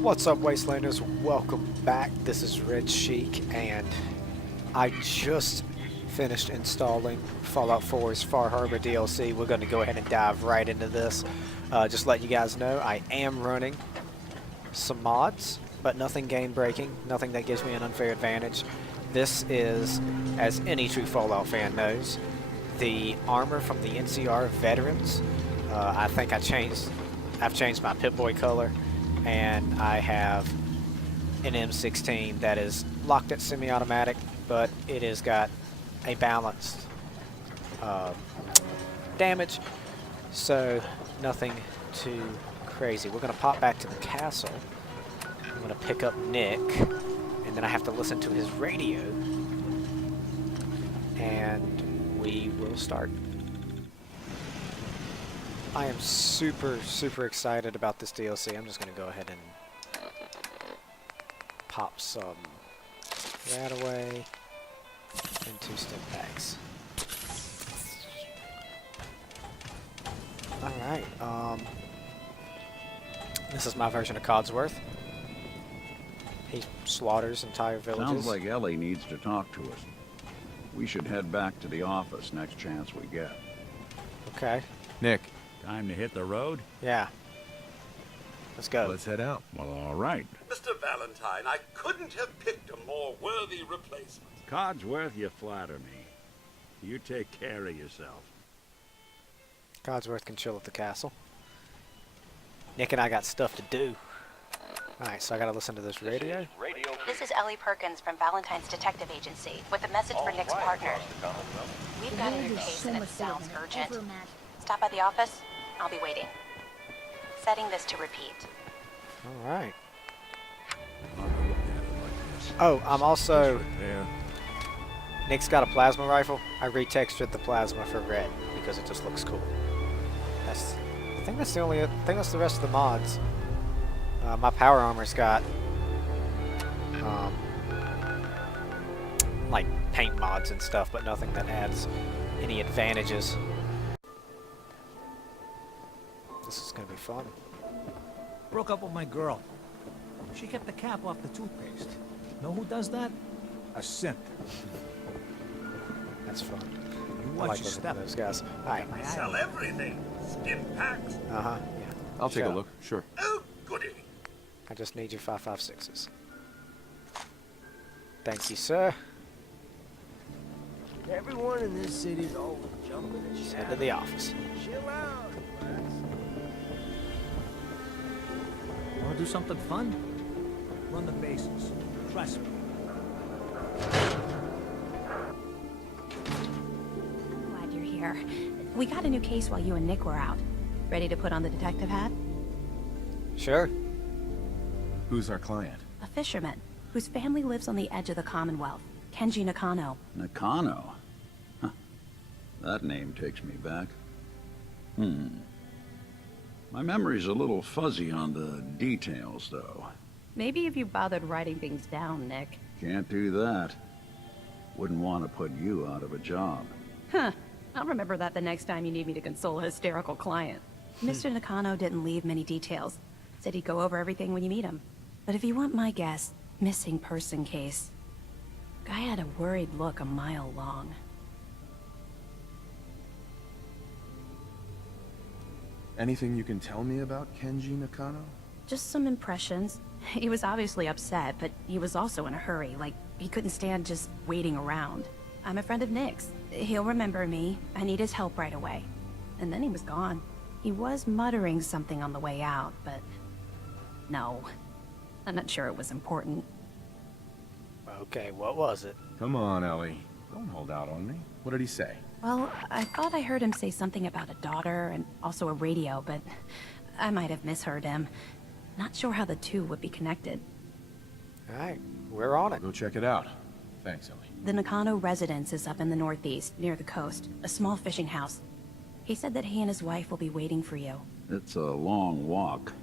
What's up, Wastelanders? Welcome back. This is Red Sheik, and I just finished installing Fallout 4's Far Harbor DLC. We're going to go ahead and dive right into this. Just let you guys know, I am running some mods, but nothing game-breaking, nothing that gives me an unfair advantage. This is, as any true Fallout fan knows, the armor from the NCR veterans. I think I've changed my Pip-Boy color, and I have an M16 that is locked at semi-automatic, but it has got a balanced damage, so nothing too crazy. We're going to pop back to the castle. I'm going to pick up Nick, and then I have to listen to his radio, and we will start. I am super excited about this DLC. I'm just going to go ahead and pop some that away and 2 stim packs. Alright, this is my version of Codsworth. He slaughters entire villages. Sounds like Ellie needs to talk to us. We should head back to the office next chance we get. Okay. Nick, Time to hit the road? Yeah. Let's go. let's head out. Well, all right. Mr. Valentine, I couldn't have picked a more worthy replacement. Codsworth, you flatter me. You take care of yourself. Codsworth can chill at the castle. Nick and I got stuff to do. Alright, so I gotta listen to this radio. This is Ellie Perkins from Valentine's Detective Agency with a message for Nick's partner. We've got a new case and it sounds urgent. Stop by the office. I'll be waiting. Setting this to repeat. Alright. I'll look at it like this. Oh, I'm also... There. Nick's got a plasma rifle. I retextured the plasma for red because it just looks cool. I think that's the rest of the mods. My power armor's got like paint mods and stuff, but nothing that adds any advantages. This is gonna be fun. Broke up with my girl. She kept the cap off the toothpaste. Know who does that? A simp. That's fun. You I watch like your looking step. at those guys. Hi. My eye Sell on you. everything. Stim packs. Uh-huh. Yeah. I'll take a Sure. look. Sure. Oh, goody. I just need your 5.56s. Thank you, sir. Everyone in this city's always jumping and Just head to shouting. the office. Chill out. Wanna do something fun? Run the bases. Trust me. Glad you're here. We got a new case while you and Nick were out. Ready to put on the detective hat? Sure. Who's our client? A fisherman whose family lives on the edge of the Commonwealth. Kenji Nakano. Nakano. Huh. That name takes me back. My memory's a little fuzzy on the details, though. Maybe if you bothered writing things down, Nick. Can't do that. Wouldn't want to put you out of a job. Huh. I'll remember that the next time you need me to console a hysterical client. Mr. Nakano didn't leave many details. Said he'd go over everything when you meet him. But if you want my guess, missing person case. Guy had a worried look a mile long. Anything you can tell me about Kenji Nakano? Just some impressions. He was obviously upset, but he was also in a hurry, like he couldn't stand just waiting around. I'm a friend of Nick's. He'll remember me. I need his help right away. And then he was gone. He was muttering something on the way out, but... no. I'm not sure it was important. Okay, what was it? Come on, Ellie. Don't hold out on me. What did he say? Well, I thought I heard him say something about a daughter and also a radio, but I might have misheard him. Not sure how the two would be connected. Alright, we're on it. I'll go check it out. Thanks, Ellie. The Nakano residence is up in the northeast, near the coast. A small fishing house. He said that he and his wife will be waiting for you. It's a long walk.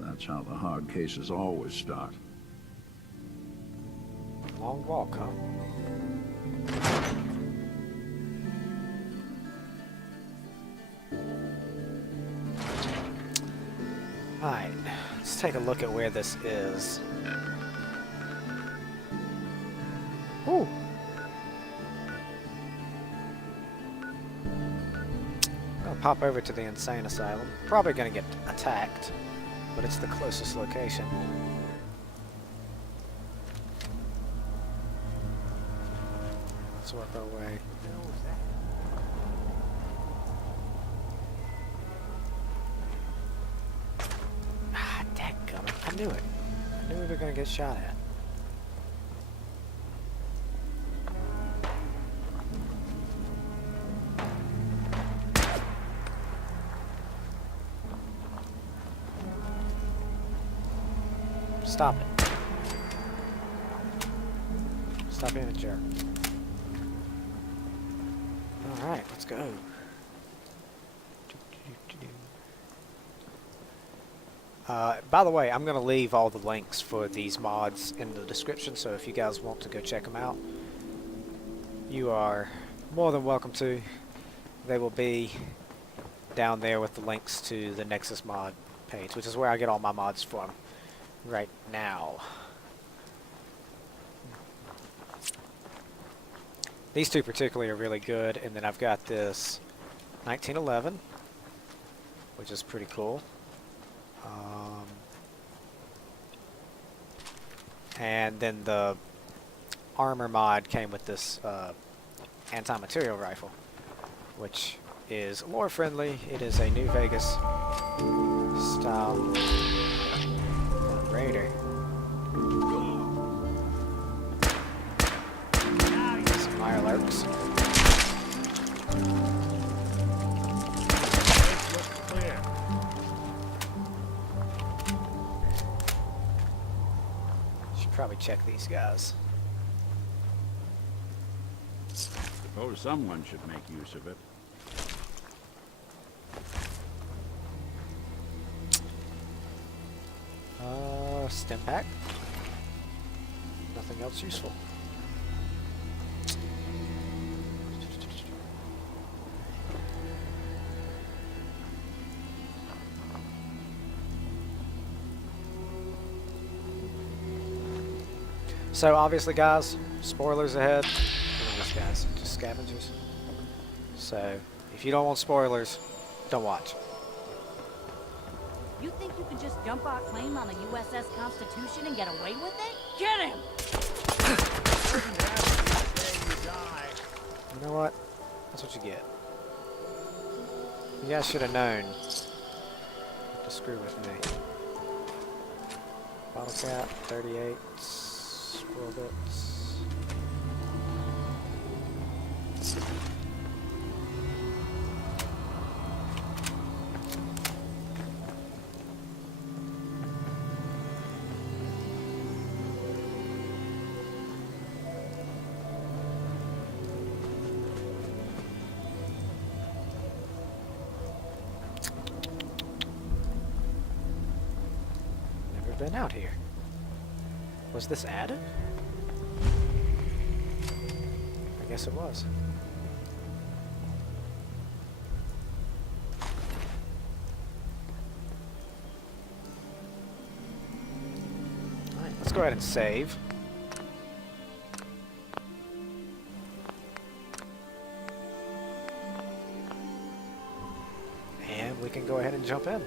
That's how the hard cases always start. Long walk, huh? Alright, let's take a look at where this is. Ooh. I'll pop over to the insane asylum. Probably gonna get attacked, but it's the closest location. Let's work our way. Ah, dadgummit. I knew it. I knew we were gonna get shot at. Stop it. Stop being a jerk. Alright, let's go. By the way, I'm going to leave all the links for these mods in the description, so if you guys want to go check them out, you are more than welcome to. They will be down there with the links to the Nexus mod page, which is where I get all my mods from right now. These two particularly are really good, and then I've got this 1911, which is pretty cool. And then the armor mod came with this anti-material rifle, which is lore friendly. It is a New Vegas style Raider. Some Mirelurks. Should probably check these guys. Suppose someone should make use of it. Stim pack. Nothing else useful. So obviously, guys, spoilers ahead. Look at these guys, just scavengers. So if you don't want spoilers, don't watch. You think you can just dump our claim on the USS Constitution and get away with it? Get him! You know what? That's what you get. You guys should have known to screw with me. Bottle cap, 38, squirrel bits. Been out here. Was this added? I guess it was. Alright, let's go ahead and save. And we can go ahead and jump in.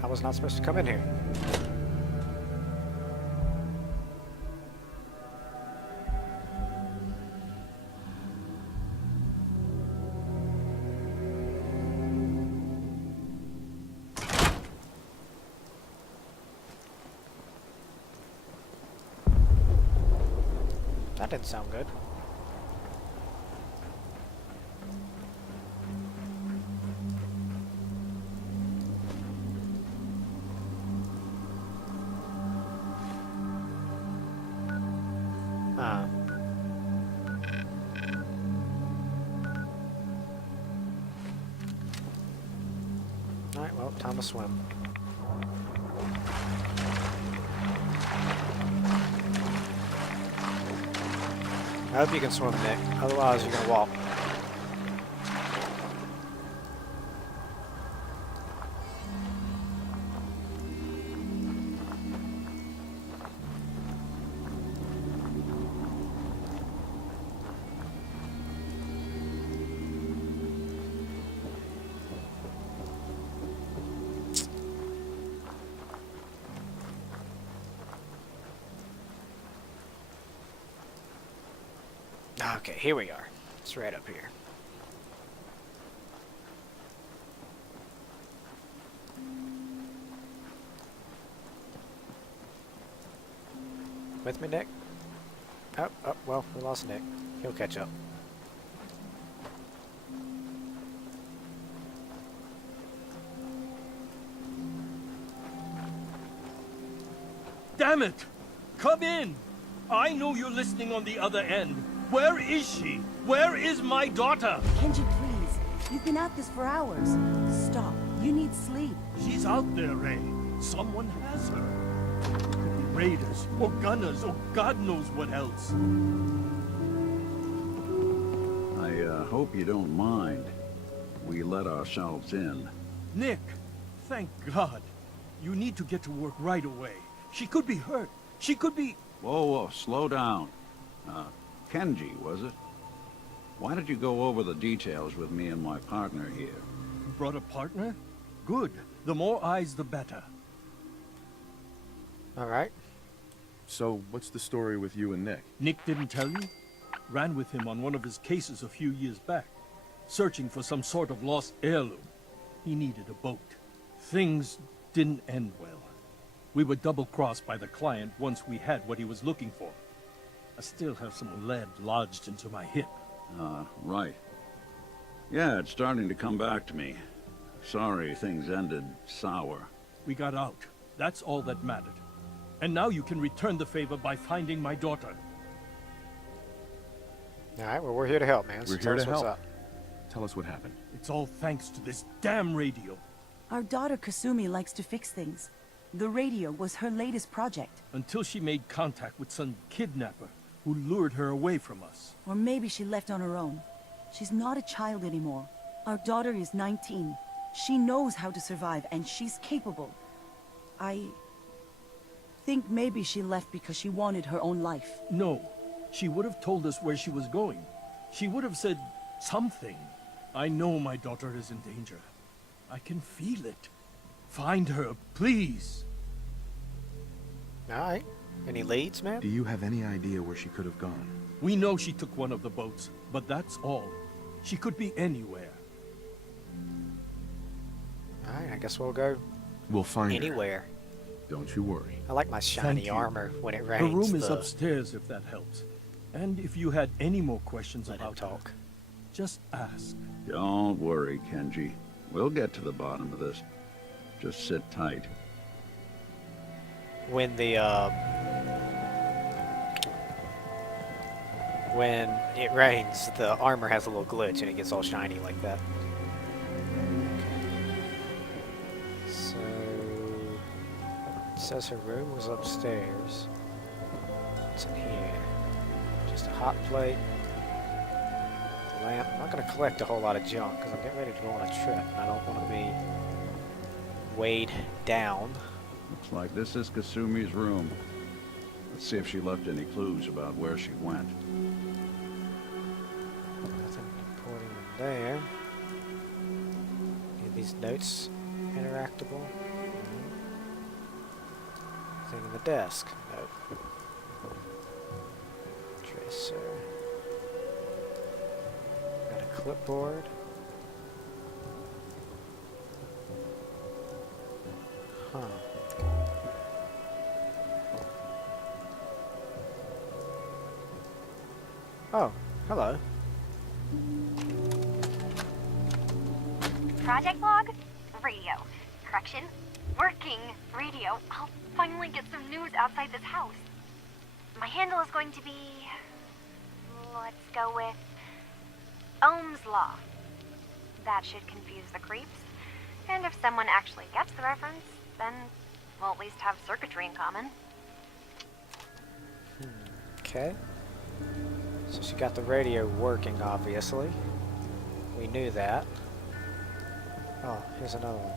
I was not supposed to come in here. That didn't sound good. Alright, well, time to swim. I hope you can swim, Nick. Otherwise, you're gonna walk. Okay, here we are. It's right up here. With me, Nick? Oh, well, we lost Nick. He'll catch up. Damn it! Come in! I know you're listening on the other end. Where is she? Where is my daughter? Kenji, please. You've been at this for hours. Stop. You need sleep. She's out there, Ray. Someone has her. Could be raiders, or gunners, or God knows what else. I hope you don't mind. We let ourselves in. Nick, thank God. You need to get to work right away. She could be hurt. She could be... Whoa, slow down. Kenji, was it? Why did you go over the details with me and my partner here? You brought a partner? Good. The more eyes, the better. Alright. So, what's the story with you and Nick? Nick didn't tell you? Ran with him on one of his cases a few years back, searching for some sort of lost heirloom. He needed a boat. Things didn't end well. We were double-crossed by the client once we had what he was looking for. I still have some lead lodged into my hip. Right. Yeah, it's starting to come back to me. Sorry things ended sour. We got out. That's all that mattered. And now you can return the favor by finding my daughter. Alright, well, we're here to help, man. So We're tell here us to what's help. up. Tell us what happened. It's all thanks to this damn radio. Our daughter Kasumi likes to fix things. The radio was her latest project. Until she made contact with some kidnapper who lured her away from us. Or maybe she left on her own. She's not a child anymore. Our daughter is 19. She knows how to survive, and she's capable. I think maybe she left because she wanted her own life. No, she would have told us where she was going. She would have said something. I know my daughter is in danger. I can feel it. Find her, please. Alright. Any leads, man? Do you have any idea where she could have gone? We know she took one of the boats, but that's all. She could be anywhere. Alright, I guess we'll go We'll find her. anywhere. Don't you worry. I like my shiny you. armor when it rains. Her room is the- upstairs, if that helps. And if you had any more questions Let him about her, talk. just ask. Don't worry, Kenji. We'll get to the bottom of this. Just sit tight. When when it rains, the armor has a little glitch and it gets all shiny like that. So it says her room was upstairs. What's in here? Just a hot plate, lamp. I'm not gonna collect a whole lot of junk because I'm getting ready to go on a trip and I don't want to be weighed down. Looks like this is Kasumi's room. Let's see if she left any clues about where she went. Nothing important in there. Any of these notes interactable? Anything in the desk? Nope. Tracer. Got a clipboard. Huh. Oh, hello. Project log? Radio. Correction. Working radio. I'll finally get some news outside this house. My handle is going to be... let's go with... Ohm's Law. That should confuse the creeps. And if someone actually gets the reference, then we'll at least have circuitry in common. Okay. So she got the radio working, obviously. We knew that. Oh, here's another one.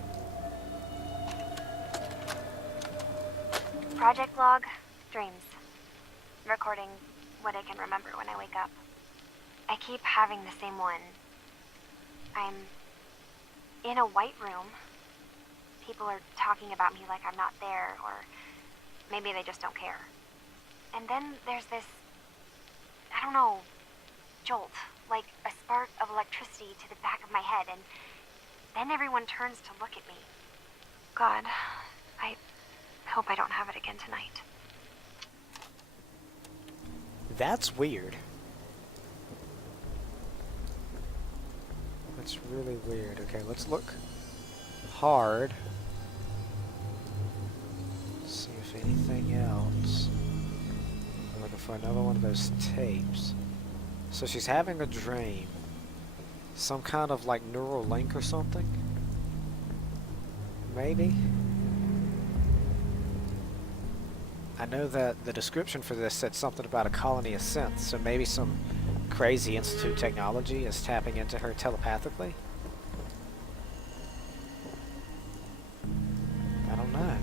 Project log, dreams. Recording what I can remember when I wake up. I keep having the same one. I'm in a white room. People are talking about me like I'm not there, or maybe they just don't care. And then there's this, I don't know, jolt, like a spark of electricity to the back of my head, and then everyone turns to look at me. God, I hope I don't have it again tonight. That's weird. That's really weird. Okay, let's look hard. See if anything else. I'm looking for another one of those tapes. So she's having a dream. Some kind of like neural link or something? Maybe? I know that the description for this said something about a colony of synths, so maybe some crazy Institute technology is tapping into her telepathically? I don't know.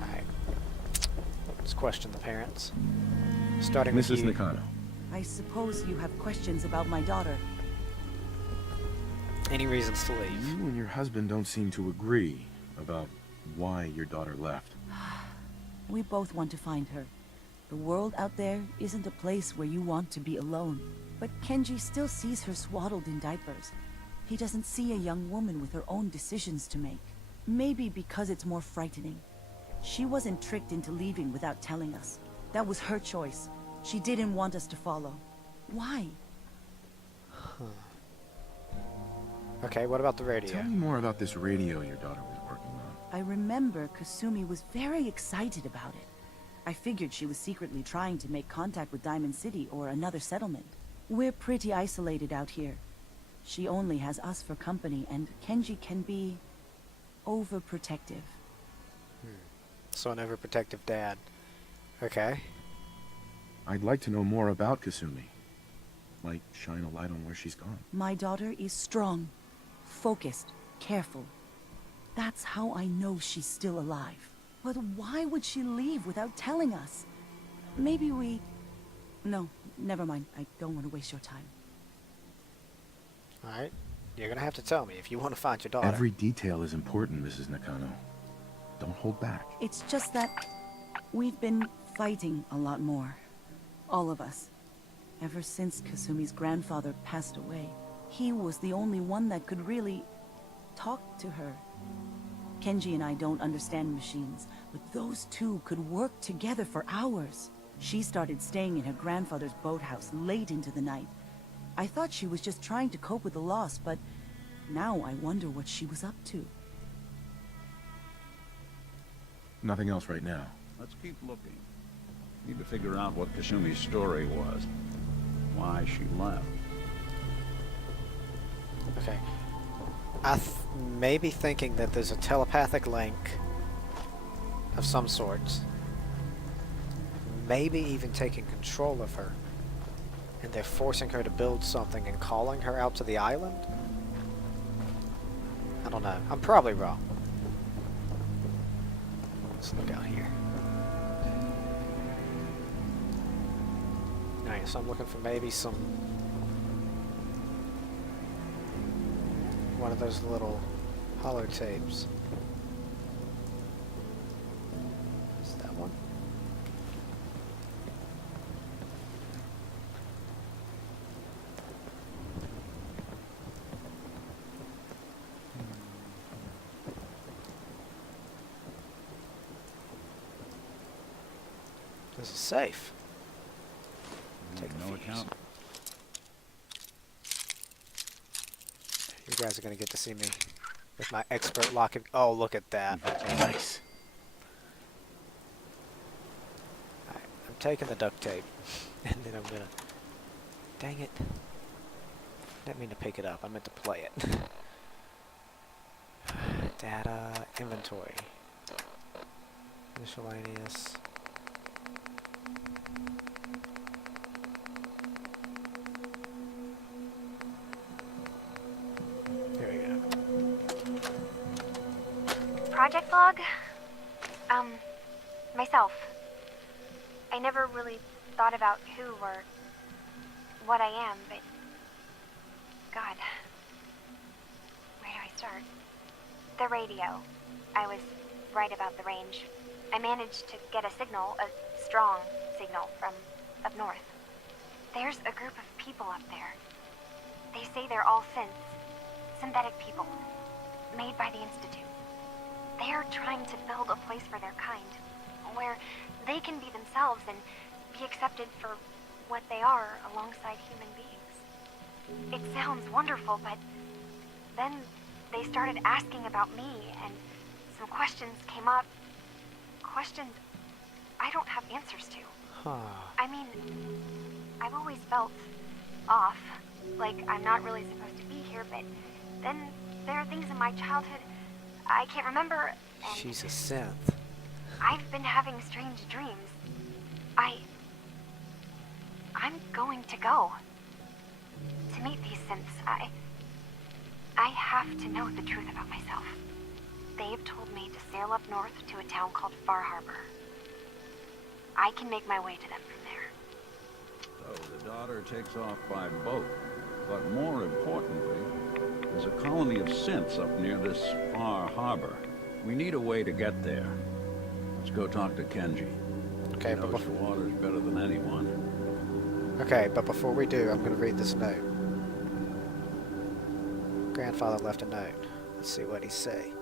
Alright. Let's question the parents. Starting with Mrs. you. Nakano. I suppose you have questions about my daughter. Any reasons to leave? You and your husband don't seem to agree about why your daughter left. We both want to find her. The world out there isn't a place where you want to be alone. But Kenji still sees her swaddled in diapers. He doesn't see a young woman with her own decisions to make. Maybe because it's more frightening. She wasn't tricked into leaving without telling us. That was her choice. She didn't want us to follow. Why? Okay, what about the radio? Tell me more about this radio your daughter was working on. I remember Kasumi was very excited about it. I figured she was secretly trying to make contact with Diamond City or another settlement. We're pretty isolated out here. She only has us for company, and Kenji can be overprotective. So an overprotective dad. Okay. I'd like to know more about Kasumi. Like, shine a light on where she's gone. My daughter is strong, focused, careful. That's how I know she's still alive. But why would she leave without telling us? Maybe we... No, never mind. I don't want to waste your time. Alright. You're gonna have to tell me if you want to find your daughter. Every detail is important, Mrs. Nakano. Don't hold back. It's just that we've been fighting a lot more. All of us. Ever since Kasumi's grandfather passed away. He was the only one that could really talk to her. Kenji and I don't understand machines, but those two could work together for hours. She started staying in her grandfather's boathouse late into the night. I thought she was just trying to cope with the loss, but now I wonder what she was up to. Nothing else right now. Let's keep looking. Need to figure out what Kasumi's story was. Why she left. Okay. Maybe thinking that there's a telepathic link of some sorts. Maybe even taking control of her. And they're forcing her to build something and calling her out to the island? I don't know. I'm probably wrong. Let's look out here. Alright, so I'm looking for maybe some... one of those little holotapes. Is that one? This is safe. Take no account. You guys are gonna get to see me with my expert locking. Oh, look at that! Nice. Alright, I'm taking the duct tape, and then I'm gonna. Dang it! Didn't mean to pick it up. I meant to play it. Data inventory. Miscellaneous. project log? Myself. I never really thought about who or what I am, but... God. Where do I start? The radio. I was right about the range. I managed to get a signal, a strong signal, from up north. There's a group of people up there. They say they're all synthetic people, made by the Institute. They are trying to build a place for their kind, where they can be themselves and be accepted for what they are alongside human beings. It sounds wonderful, but then they started asking about me, and some questions came up. Questions I don't have answers to. I mean, I've always felt off, like I'm not really supposed to be here, but then there are things in my childhood I can't remember, and She's a synth. I've been having strange dreams. I'm going to go to meet these synths. I have to know the truth about myself. They've told me to sail up north to a town called Far Harbor. I can make my way to them from there. So the daughter takes off by boat. But more importantly, there's a colony of synths up near this Far Harbor. We need a way to get there. Let's go talk to Kenji. Okay, He knows the waters better than anyone. Okay, but before we do, I'm going to read this note. Grandfather left a note. Let's see what he say.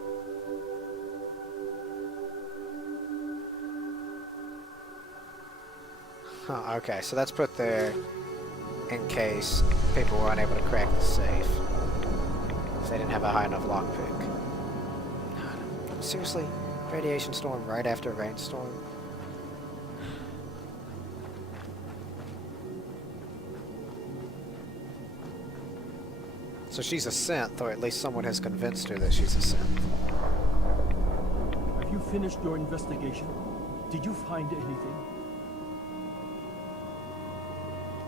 Huh, okay, so that's put there in case people were unable to crack the safe. If they didn't have a high enough lockpick. Seriously? Radiation storm right after a rainstorm? So she's a synth, or at least someone has convinced her that she's a synth. Have you finished your investigation? Did you find anything?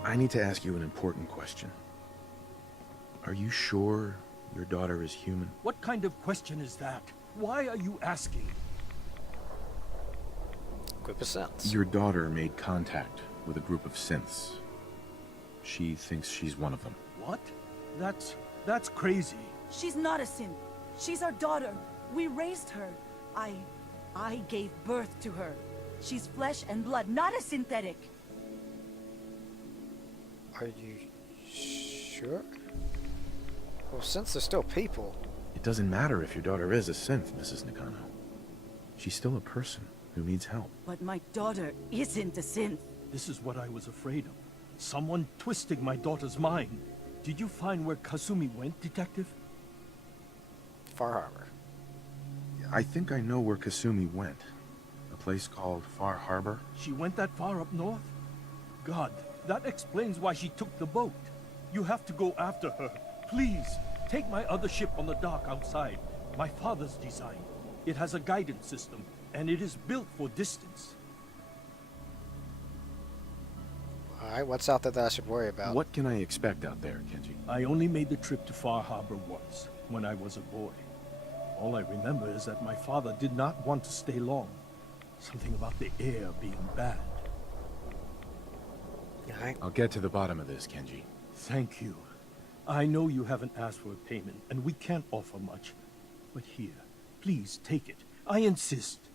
I need to ask you an important question. Are you sure your daughter is human? What kind of question is that? Why are you asking? Group of synths. Your daughter made contact with a group of synths. She thinks she's one of them. What? That's crazy. She's not a synth. She's our daughter. We raised her. I gave birth to her. She's flesh and blood, not a synthetic. Are you sure? Well, synths are still people. It doesn't matter if your daughter is a synth, Mrs. Nakano. She's still a person who needs help. But my daughter isn't a synth. This is what I was afraid of. Someone twisting my daughter's mind. Did you find where Kasumi went, Detective? Far Harbor. I think I know where Kasumi went. A place called Far Harbor. She went that far up north? God, that explains why she took the boat. You have to go after her. Please, take my other ship on the dock outside. My father's design. It has a guidance system, and it is built for distance. Alright, what's out there that I should worry about? What can I expect out there, Kenji? I only made the trip to Far Harbor once, when I was a boy. All I remember is that my father did not want to stay long. Something about the air being bad. I'll get to the bottom of this, Kenji. Thank you. I know you haven't asked for a payment, and we can't offer much. But here, please take it. I insist.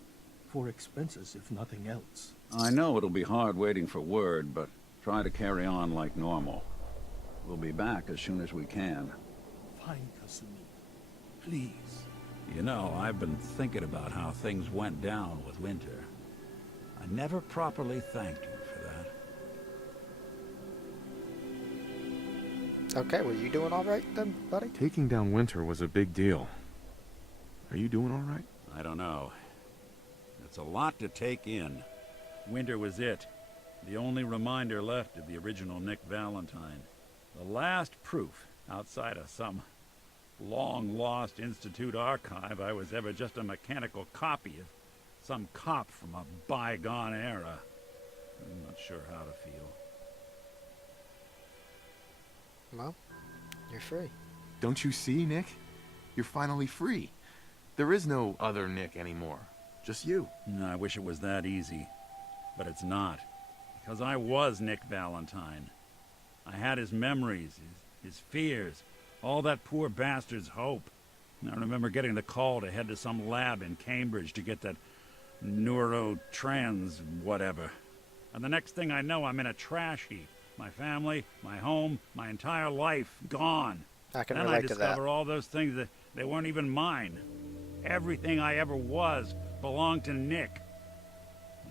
For expenses, if nothing else. I know it'll be hard waiting for word, but try to carry on like normal. We'll be back as soon as we can. Fine, Kasumi. Please. You know, I've been thinking about how things went down with Winter. I never properly thanked you for that. Okay, were you doing alright then, buddy? Taking down Winter was a big deal. Are you doing alright? I don't know. It's a lot to take in. Winter was it. The only reminder left of the original Nick Valentine. The last proof, outside of some long-lost Institute archive, I was ever just a mechanical copy of some cop from a bygone era. I'm not sure how to feel. Well, you're free. Don't you see, Nick? You're finally free. There is no other Nick anymore. Just you. I wish it was that easy. But it's not. Because I was Nick Valentine. I had his memories, his fears, all that poor bastard's hope. I remember getting the call to head to some lab in Cambridge to get that neurotrans whatever. And the next thing I know, I'm in a trash heap. My family, my home, my entire life gone. I can then relate I to that. discover all those things that they weren't even mine. Everything I ever was belonged to Nick.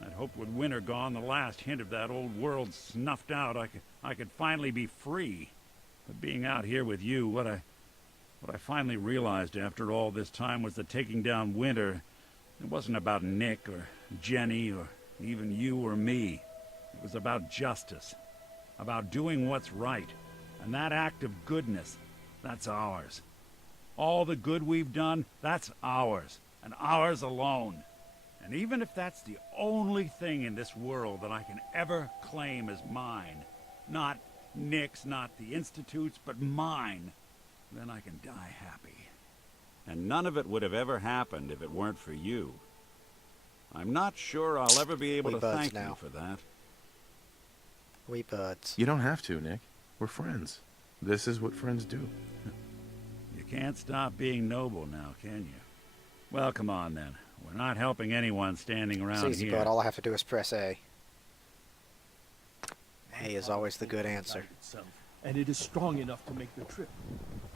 I'd hoped with winter gone, the last hint of that old world snuffed out, I could finally be free. But being out here with you, what I finally realized after all this time was that taking down Winter, it wasn't about Nick or Jenny or even you or me. It was about justice, about doing what's right. And that act of goodness, that's ours. All the good we've done, that's ours, and ours alone. And even if that's the only thing in this world that I can ever claim as mine, not Nick's, not the Institute's, but mine, then I can die happy. And none of it would have ever happened if it weren't for you. I'm not sure I'll ever be able We to buds thank now. you for that. We buds. You don't have to, Nick. We're friends. This is what friends do. You can't stop being noble now, can you? Well, come on then. We're not helping anyone standing It's around easy, here. bud. All I have to do is press A. A is always the good answer. Itself, and it is strong enough to make the trip.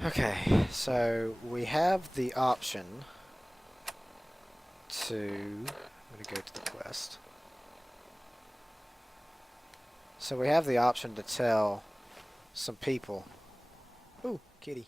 Okay, so we have the option to... I'm going to go to the quest. So we have the option to tell some people... Ooh, kitty.